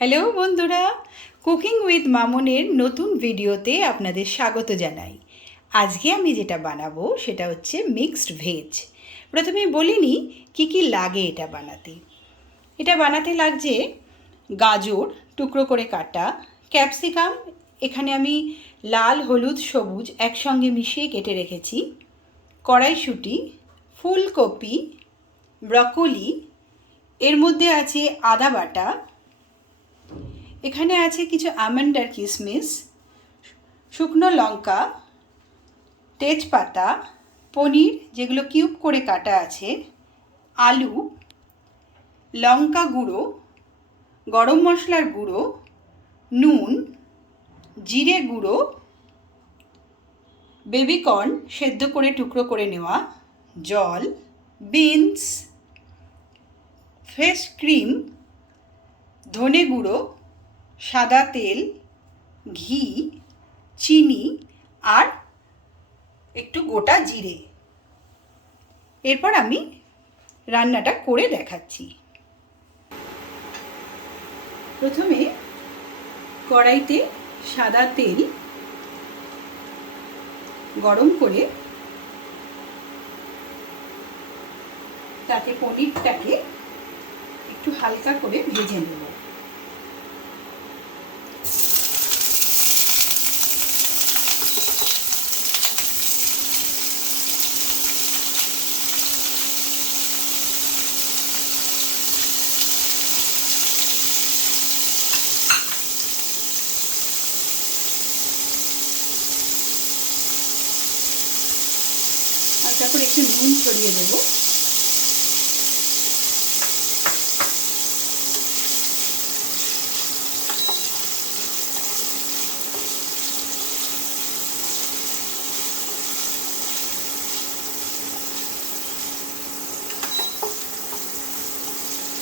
Hello বন্ধুরা, cooking with মামনের নতুন ভিডিওতে আপনাদের স্বাগত জানাই। আজকে আমি যেটা বানাবো সেটা হচ্ছে মিক্সড ভেজ। প্রথমে বলিনি কি কি লাগে এটা বানাতে। এটা বানাতে লাগছে গাজর টুকরো করে কাটা, ক্যাপসিকাম এখানে আমি লাল হলুদ সবুজ একসঙ্গে মিশিয়ে কেটে রেখেছি, কড়াইশুঁটি, ফুলকপি, ব্রকোলি, এর মধ্যে আছে আদা বাটা, এখানে আছে কিছু আমন্ড আর কিশমিশ, শুকনো লঙ্কা, তেজপাতা, পনির যেগুলো কিউব করে কাটা আছে, আলু, লঙ্কা গুঁড়ো, গরম মশলার গুঁড়ো, নুন, জিরে গুঁড়ো, বেবিকর্ন সেদ্ধ করে টুকরো করে নেওয়া, জল, বিনস, ফ্রেশ ক্রিম, ধনে গুঁড়ো, সাদা তেল, ঘি, চিনি আর একটু গোটা জিরে। এরপর আমি রান্নাটা করে দেখাচ্ছি। প্রথমে কড়াইতে সাদা তেল গরম করে তাতে পনিরটাকে একটু হালকা করে ভেজে নেব। হালকা করে একটু নুন ছড়িয়ে দেব।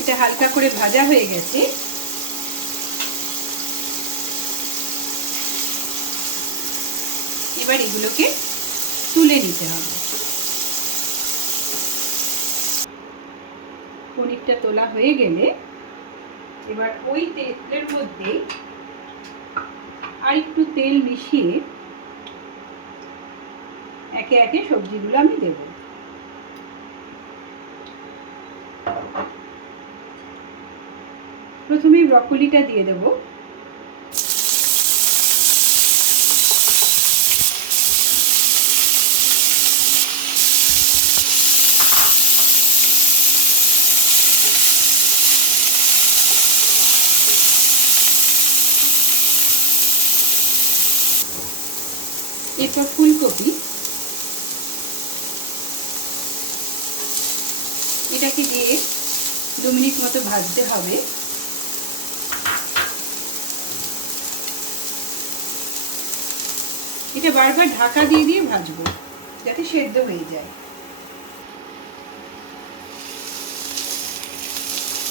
এটা হালকা করে ভাজা হয়ে গেছে। এবার এগুলোকে তুলে নিতে হবে। পনিরটা তোলা হয়ে গেলে এবার ওই তেলের মধ্যে আর একটু তেল মিশিয়ে একে একে সবজিগুলো আমি দেব। প্রথমেই ব্রকোলিটা দিয়ে দেব। এরপর ফুলকপি, এটাকে দিয়ে 2 মিনিট মতো ভাজতে হবে। এটা বারবার ঢাকা দিয়ে দিয়ে ভাজবো যাতে সেদ্ধ হয়ে যায়।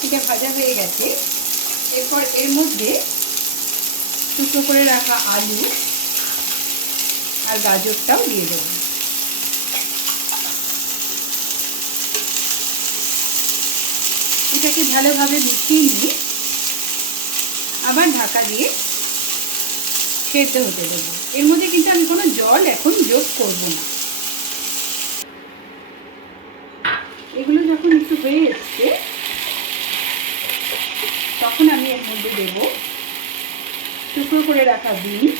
এটা ভাজা হয়ে গেছে। এরপর এর মধ্যে টুকরো করে রাখা আলু আর গাজরটাও দিয়ে দেব। এটাকে ভালোভাবে মিশিয়ে নিয়ে আবার ঢাকা দিয়ে সেদ্ধ হতে দেব। এর মধ্যে কিন্তু আমি কোনো জল এখন যোগ করব না। এগুলো যখন একটু হয়ে এসছে তখন আমি এর মধ্যে দেব টুকরো করে রাখা বিনস,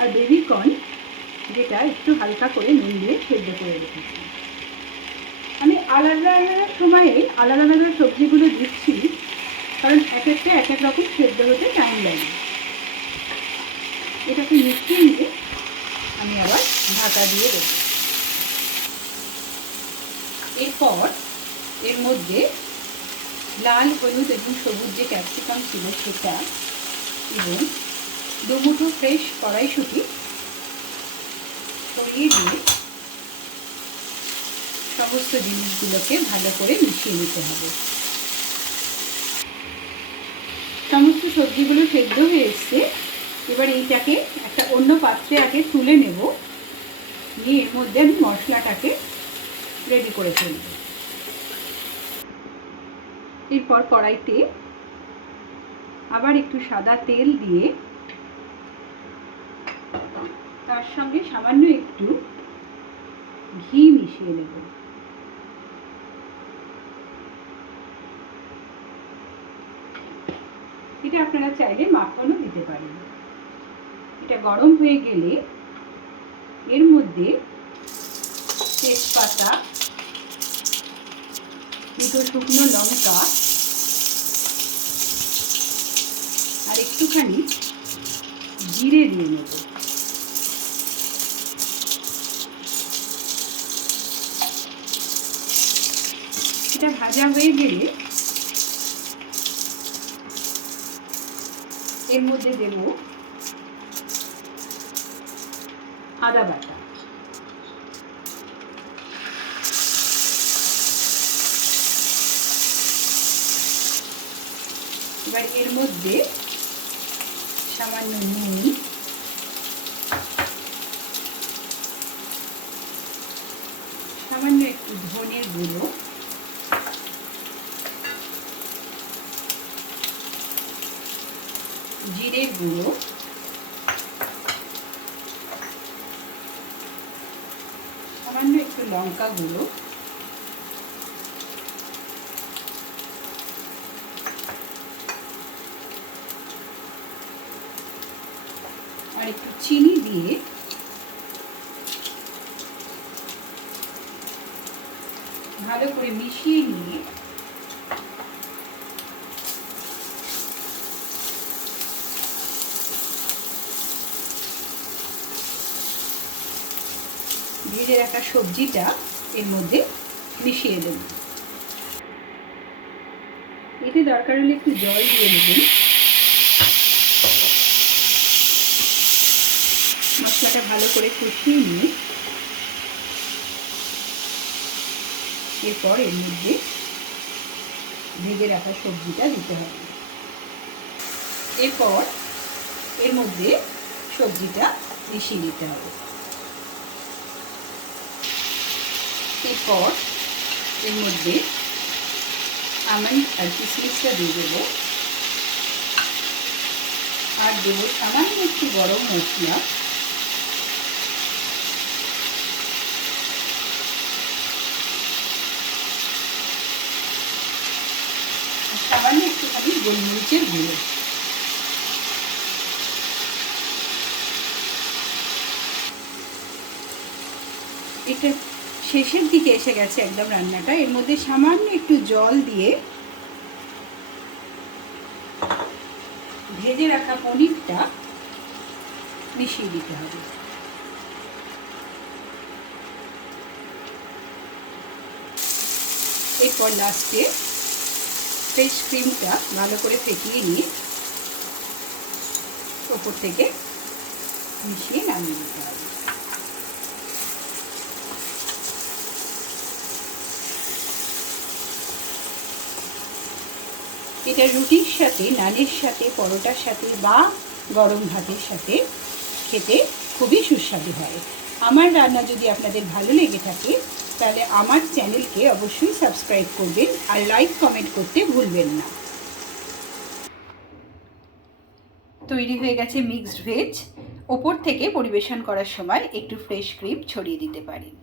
আর বেবিকর্ন যেটা একটু হালকা করে নুন দিয়ে সেদ্ধ করে রেখেছি। আমি আলাদা আলাদা সময়ে আলাদা আলাদা সবজিগুলো দিচ্ছি কারণ এক একটা এক এক রকম সেদ্ধ হতে টাইম লাগে। এটাকে মিশিয়ে নিয়ে আমি আবার ঢাকা দিয়ে দেব। এরপর এর মধ্যে লাল হলুদ এবং সবুজ যে ক্যাপসিকাম ছিল সেটা এবং 2 মুঠো ফ্রেশ কড়াইশুঁটি ছড়িয়ে দিয়ে সমস্ত জিনিসগুলোকে ভালো করে মিশিয়ে নিতে হবে। সমস্ত সবজিগুলো সেদ্ধ হয়ে এসছে। এবার এইটাকে একটা অন্য পাত্রে আগে তুলে নেব, নিয়ে এর মধ্যে আমি মশলাটাকে রেডি করে ফেলব। এরপর কড়াইতে আবার একটু সাদা তেল দিয়ে তার সঙ্গে সামান্য একটু ঘি মিশিয়ে নেব। এটা আপনারা চাইলে মাখনও দিতে পারেন। এটা গরম হয়ে গেলে এর মধ্যে তেজপাতা, দুটো শুকনো লঙ্কা আর একটুখানি জিরে দিয়ে নেব। এটা ভাজা হয়ে গেলে এর মধ্যে দেব আদা বাটা, এবার এর মধ্যে সামান্য নুন, সামান্য একটু ধনের গুঁড়ো, জিরের গুঁড়ো, সামান্য একটু লঙ্কা গুঁড়ো, আর একটু চিনি দিয়ে ভালো করে মিশিয়ে নিয়ে ভেজে রাখা সবজিটা এর মধ্যে মিশিয়ে দেব। এতে দরকার হলে একটু জল দিয়ে দেবেন। মশলাটা ভালো করে কষিয়ে নিয়ে এরপর এর মধ্যে ভেজে রাখা সবজিটা দিতে হবে। এরপর এর মধ্যে সবজিটা মিশিয়ে দিতে হবে। এরপর এর মধ্যে আমন্ড আর কিশমিশটা দিয়ে দেবো, আর দেবো সামান্য একটু গরম মশলা, সামান্য একটুখানি গোলমরিচের গুঁড়ো। এটা শেষের দিকে এসে গেছে একদম রান্নাটা। এর মধ্যে সামান্য একটু জল দিয়ে ভেজে রাখা পনিরটা মিশিয়ে দিতে হবে। এরপর লাস্টে ফ্রেশ ক্রিমটা ভালো করে ফেটিয়ে নিয়ে ওপর থেকে মিশিয়ে নামিয়ে দিতে হবে। এটা রুটির সাথে, নানের সাথে, পরোটার সাথে বা গরম ভাতের সাথে খেতে খুবই সুস্বাদু হয়। আমার রান্না যদি আপনাদের ভালো লেগে থাকে তাহলে আমার চ্যানেলকে অবশ্যই সাবস্ক্রাইব করবেন আর লাইক কমেন্ট করতে ভুলবেন না। তৈরি হয়ে গেছে মিক্সড ভেজ। ওপর থেকে পরিবেশন করার সময় একটু ফ্রেশ ক্রিম ছড়িয়ে দিতে পারেন।